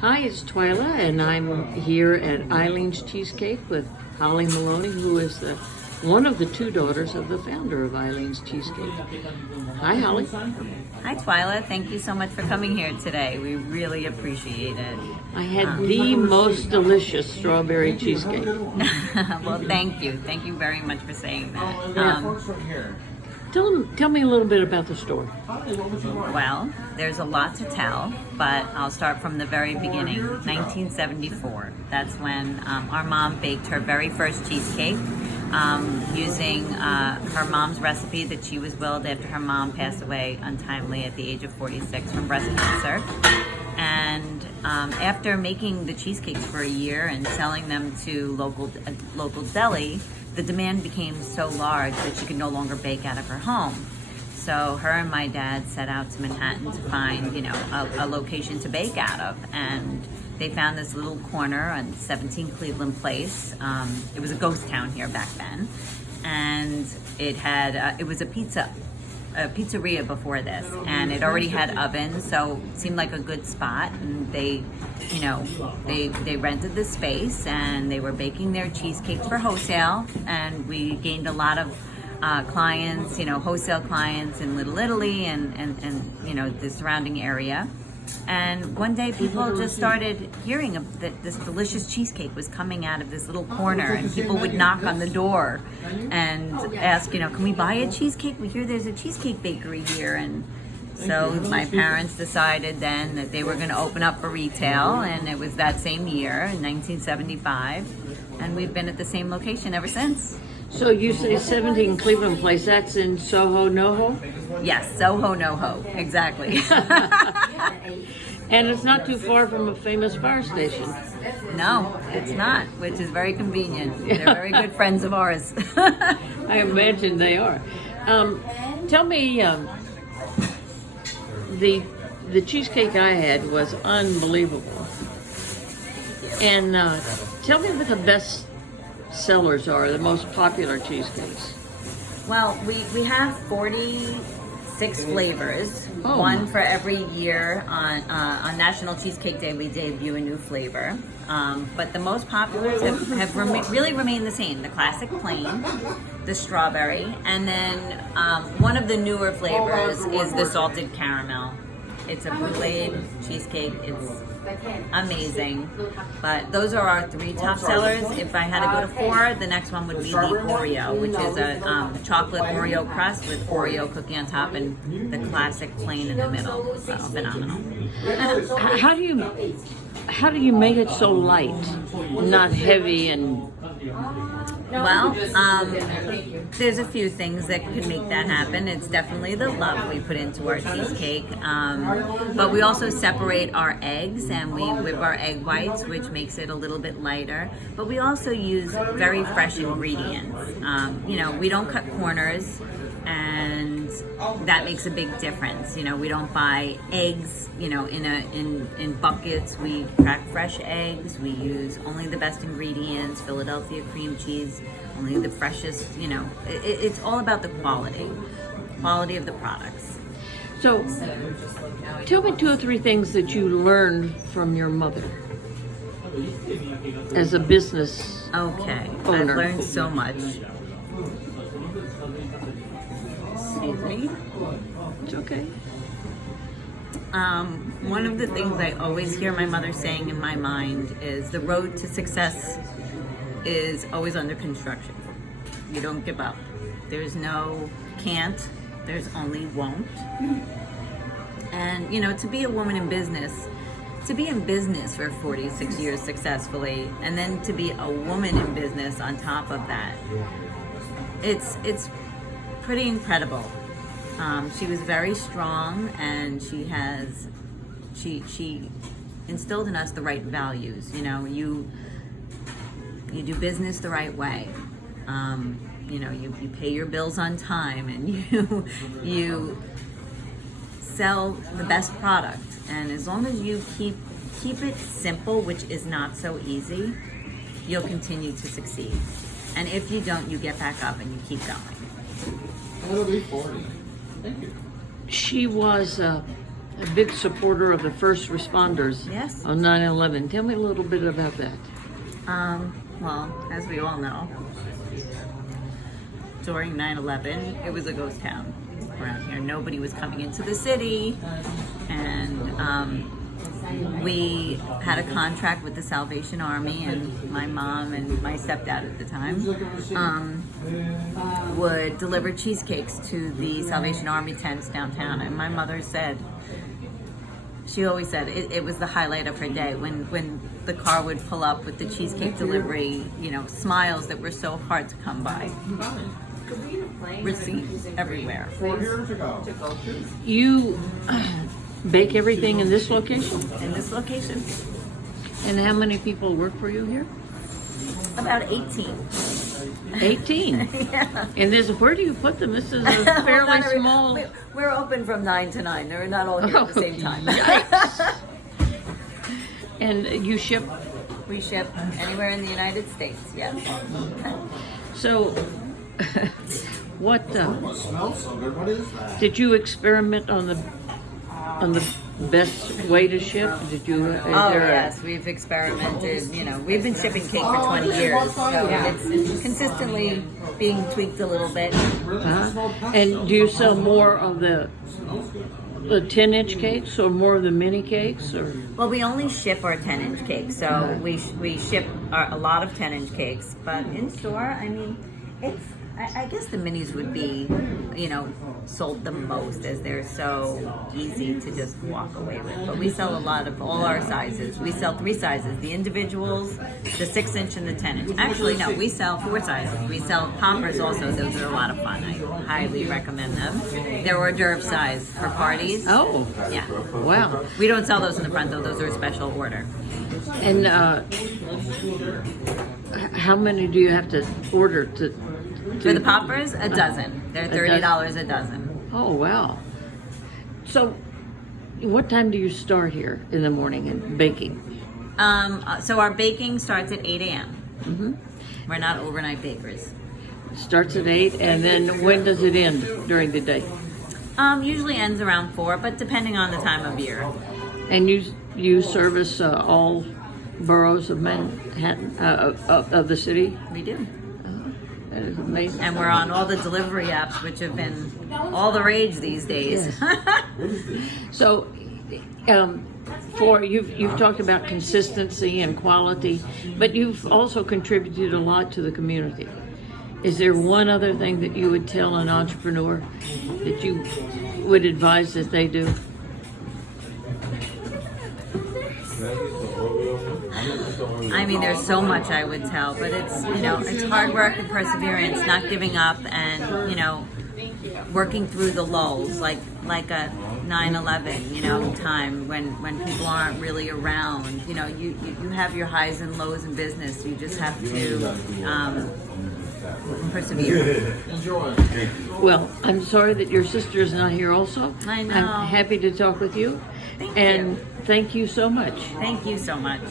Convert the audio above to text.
Hi, it's Twyla, and I'm here at Eileen's Cheesecake with Holly Maloney, who is one of the two daughters of the founder of Eileen's Cheesecake. Hi, Holly. Hi, Twyla. Thank you so much for coming here today. We really appreciate it. I had the most delicious strawberry cheesecake. Well, thank you. Thank you very much for saying that. Tell me a little bit about the store. Well, there's a lot to tell, but I'll start from the very beginning. 1974. That's when our mom baked her very first cheesecake using her mom's recipe that she was willed after her mom passed away untimely at the age of 46 from breast cancer. And after making the cheesecakes for a year and selling them to local deli, the demand became so large that she could no longer bake out of her home. So her and my dad set out to Manhattan to find, a location to bake out of. And they found this little corner on 17 Cleveland Place. It was a ghost town here back then. And it had, it was a pizzeria before this, and it already had ovens, so it seemed like a good spot. And they rented the space, and they were baking their cheesecakes for wholesale. And we gained a lot of clients, wholesale clients in Little Italy and the surrounding area. And one day people just started hearing that this delicious cheesecake was coming out of this little corner, and people would knock on the door and ask, can we buy a cheesecake? We hear there's a cheesecake bakery here. And so my parents decided then that they were going to open up for retail, and it was that same year in 1975, and we've been at the same location ever since. So you say 17 Cleveland Place, that's in SoHo, NoHo? Yes, SoHo, NoHo, exactly. And it's not too far from a famous fire station. No, it's not, which is very convenient. They're very good friends of ours. I imagine they are. Tell me, the cheesecake I had was unbelievable. And tell me what the best sellers are, the most popular cheesecakes. Well, we have 46 flavors, one for every year. On National Cheesecake Day, we debut a new flavor. But the most popular have really remained the same. The classic plain, the strawberry, and then one of the newer flavors is the salted caramel. It's a brulee cheesecake. It's amazing. But those are our three top sellers. If I had to go to four, the next one would be the Oreo, which is a chocolate Oreo crust with Oreo cookie on top and the classic plain in the middle. So phenomenal. How do you make it so light, not heavy and... Well, there's a few things that could make that happen. It's definitely the love we put into our cheesecake. But we also separate our eggs, and we whip our egg whites, which makes it a little bit lighter. But we also use very fresh ingredients. We don't cut corners, and that makes a big difference. We don't buy eggs, in buckets. We crack fresh eggs. We use only the best ingredients, Philadelphia cream cheese, only the freshest, it's all about the quality of the products. So, tell me 2 or 3 things that you learned from your mother as a business Okay, owner. I've learned so much. Excuse me. It's okay. One of the things I always hear my mother saying in my mind is the road to success is always under construction. You don't give up. There's no can't, there's only won't. And, to be a woman in business, to be in business for 46 years successfully, and then to be a woman in business on top of that, it's pretty incredible. She was very strong, and she instilled in us the right values. You do business the right way. You pay your bills on time, and you sell the best product. And as long as you keep it simple, which is not so easy, you'll continue to succeed. And if you don't, you get back up and you keep going. She was a big supporter of the first responders Yes. on 9/11. Tell me a little bit about that. Well, as we all know, during 9/11, it was a ghost town around here. Nobody was coming into the city, and we had a contract with the Salvation Army, and my mom and my stepdad at the time would deliver cheesecakes to the Salvation Army tents downtown. And my mother said, she always said it was the highlight of her day when the car would pull up with the cheesecake delivery, you know, smiles that were so hard to come by. Receipts everywhere. 4 years ago. You bake everything in this location? In this location, And how many people work for you here? about 18. 18. Yeah. And where do you put them? This is a fairly small. We're open from 9 to 9. They're not all here at the same time. Yikes. And you ship. We ship anywhere in the United States. Yes. So, what What smells so good? What is that? did you experiment on the best way to ship? Did you? Is Oh there a- yes, we've experimented. You know, we've been shipping cake for 20 years, so it's consistently being tweaked a little bit. And do you sell more of the 10-inch cakes or more of the mini cakes? Or Well, we only ship our 10-inch cakes, so we ship a lot of 10-inch cakes. But in store, I mean, I guess the minis would be, you know, sold the most as they're so easy to just walk away with. But we sell a lot of all our sizes. We sell 3 sizes: the individuals, the 6-inch, and the 10-inch. Actually, no, we sell 4 sizes. We sell poppers also. Those are a lot of fun. I highly recommend them. They're hors d'oeuvre size for parties. oh, Yeah. wow! We don't sell those in the front though. Those are a special order. And how many do you have to order to? For the poppers, a dozen. They're $30 a dozen. Oh, wow! So, what time do you start here in the morning in baking? So our baking starts at 8 a.m. We're not overnight bakers. Starts at 8, and then when does it end during the day? Usually ends around 4, but depending on the time of year. And you service all boroughs of Manhattan of the city? We do. That is amazing. And we're on all the delivery apps, which have been all the rage these days. So, you've talked about consistency and quality, but you've also contributed a lot to the community. Is there one other thing that you would tell an entrepreneur that you would advise that they do? I mean, there's so much I would tell, but it's, you know, it's hard work and perseverance, not giving up, and, you know, working through the lulls, like a 9/11, you know, time when people aren't really around. You know, you have your highs and lows in business. You just have to persevere. Enjoy. Well, I'm sorry that your sister is not here also. I know. I'm happy to talk with you. Thank and you. thank you so much. Thank you so much.